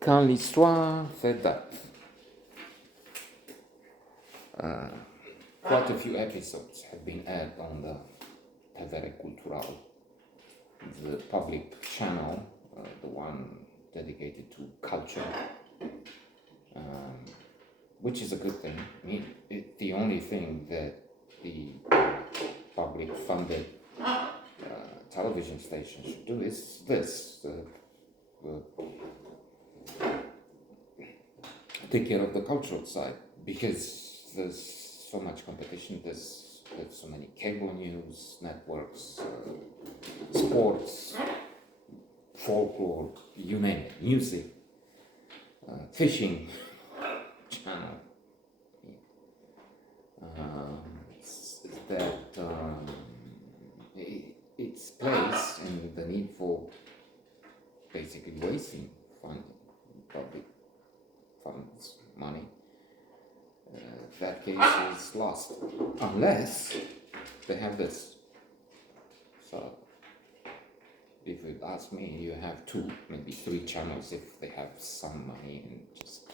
Quand l'histoire fait date. Quite a few episodes have been aired on the Tavere Cultural, the public channel, the one dedicated to culture, which is a good thing. I mean, the only thing that the public funded television station should do is this, take care of the cultural side, because there's so much competition, there's so many cable news networks, sports, folklore, you name it, music, fishing channel, that its place and the need for basically wasting funding, public funds, money, that case is lost, unless they have this. So, if you ask me, you have 2, maybe 3 channels if they have some money, and just,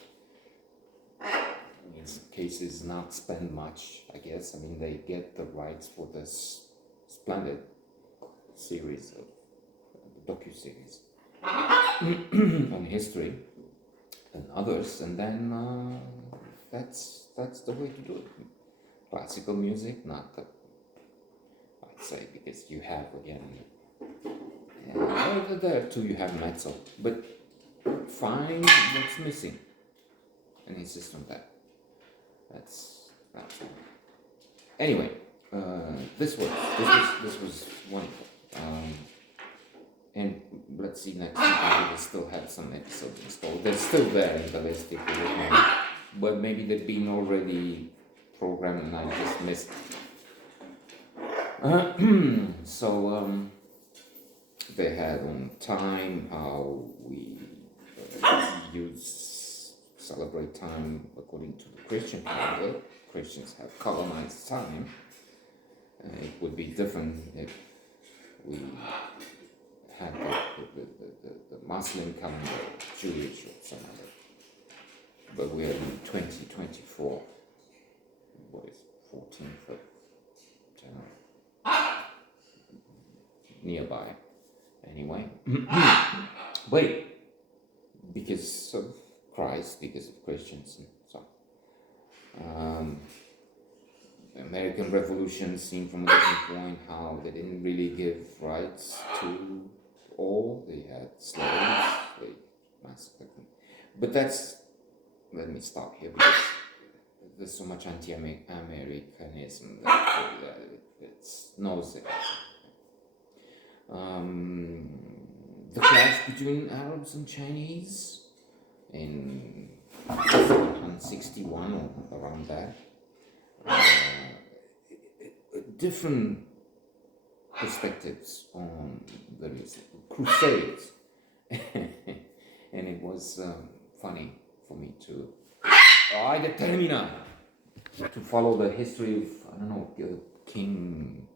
in some cases, not spend much, I guess. I mean, they get the rights for this splendid series of docu-series on history and others, and then that's the way to do it. Classical music, not the, I'd say, because you have again there too, you have mezzo, but find what's missing and insist on that. That's anyway. This was wonderful. And let's see next week. They still have some episodes installed. They're still there in the list if you look now, but maybe they've been already programmed and I just missed. So they had on time how we celebrate time according to the Christian calendar. Christians have colonized time. It would be different if we had the Muslim calendar, Jewish or some other. But we are in 2024. What is 14th of January? Nearby. Anyway. Wait. Because of Christ, because of Christians and so on. The American Revolution seen from a different point, how they didn't really give rights to all. They had slaves, they massacred them. But let me stop here because there's so much anti-Americanism that it knows it. The clash between Arabs and Chinese in 1961 or around that. Different perspectives on the Crusades, and it was funny for me to follow the history of, I don't know, King,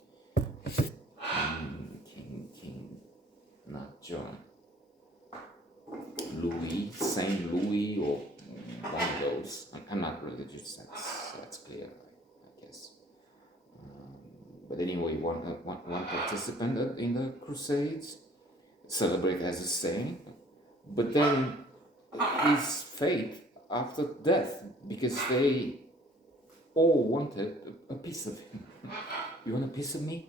not John, Louis, Saint Louis, or one of those. I'm not religious, that's clear, I guess. But anyway, one participant in the Crusades, celebrated as a saint, but then his fate after death, because they all wanted a piece of him. You want a piece of me?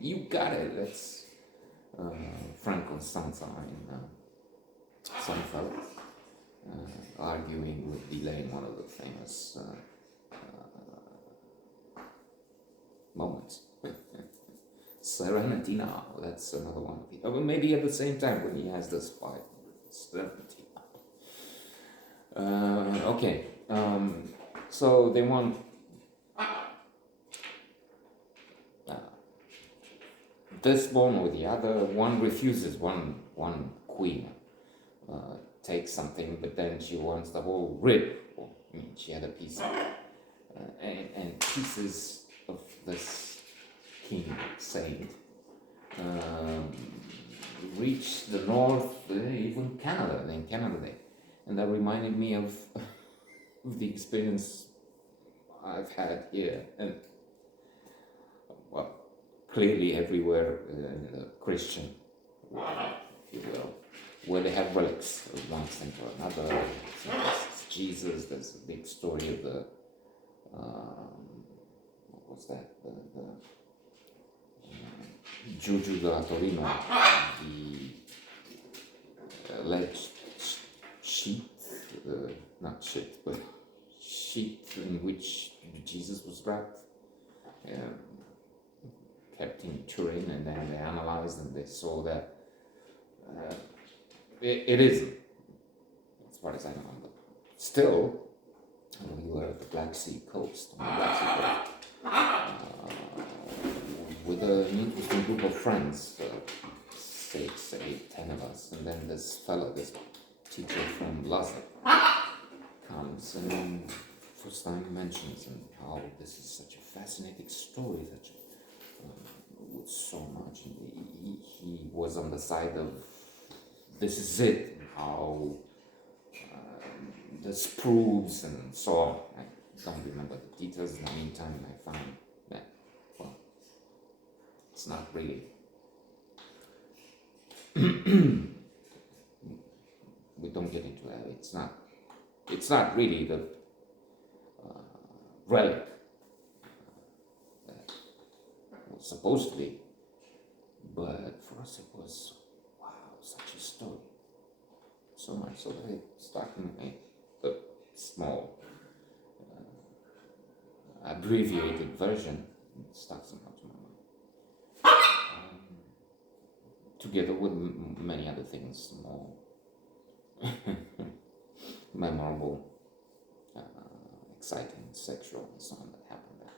You got it. That's Frank Constantine, Seinfeld, arguing with Elaine, one of the famous moments. Serenity Now, that's another one of it. Or maybe at the same time when he has the spy. Serenity Now. Okay, so they want this one or the other. One refuses, one queen takes something, but then she wants the whole rib. Or, I mean, she had a piece of and pieces of this king saint reach the north, even Canada. In Canada, And that reminded me of the experience I've had here, and well, clearly everywhere in the Christian world, if you will, where they have relics of one thing or another. So there's Jesus, there's a big story of the, what was that? The Juju della Torino, the alleged sheet, not shit, but sheet in which Jesus was wrapped, kept in Turin, and then they analyzed and they saw that it isn't, as far as I know. But still, we were at the Black Sea coast, on the Black Sea coast, with an interesting group of friends, 6, 8, 10 of us, and then this fellow, this teacher from Lazar, comes and first time mentions and how this is such a fascinating story, with so much. And he was on the side of this is it, how this proves and so on. I don't remember the details. In the meantime, I found that, well, it's not really. We don't get into that. It's not really the relic that was supposed to be, but for us it was, wow, such a story. So much so that it stuck in a small, abbreviated version. It stuck somehow to my mind. Together with many other things more memorable, exciting, sexual, and so on that happened there.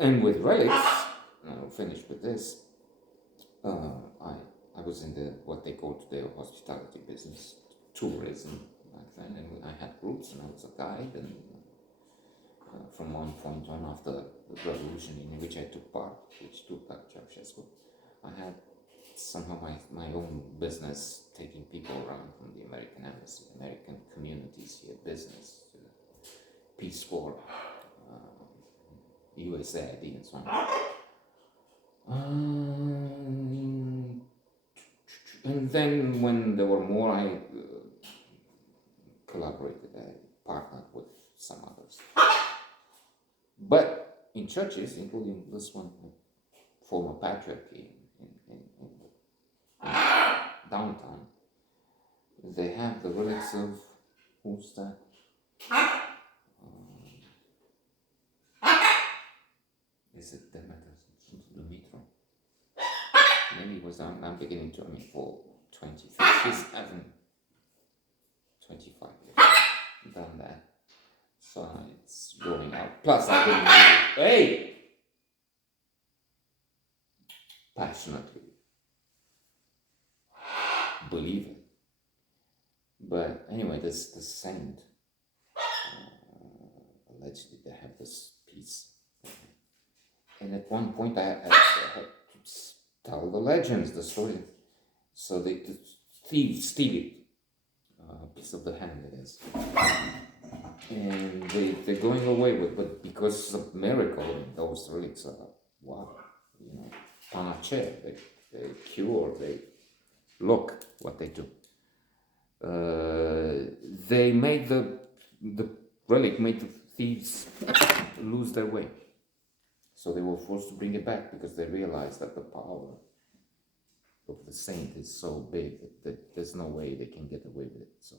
And with relics, I'll finish with this. I was in the what they call today hospitality business, tourism back then, and I had groups, and I was a guide. And from one point on, after the revolution in which I took part, which took part Ceausescu, I had somehow my own business, taking people around from the American embassy, American communities here, business, Peace Corps, USAID, and so on. And then when there were more, I collaborated, I partnered with some others. But in churches, including this one, former patriarchy in downtown, they have the relics of, who's that? Is it Demeter? Dimitro? Maybe it was, I'm beginning to, for 20, 37, 25 years, done that. So it's going out. Plus, I didn't really, passionately believe it. But anyway, the saint, allegedly they have this piece. And at one point I had to tell the legends, the story. So the thieves steal it, a piece of the hand it is. And they're going away with, but because of miracle, those relics are, wow, panacea, they cure, they look what they do. They made the relic made the thieves lose their way. So they were forced to bring it back because they realized that the power of the saint is so big that there's no way they can get away with it. So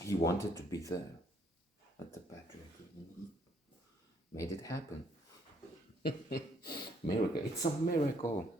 he wanted to be there at the patriarchy, and he made it happen. Miracle. It's a miracle.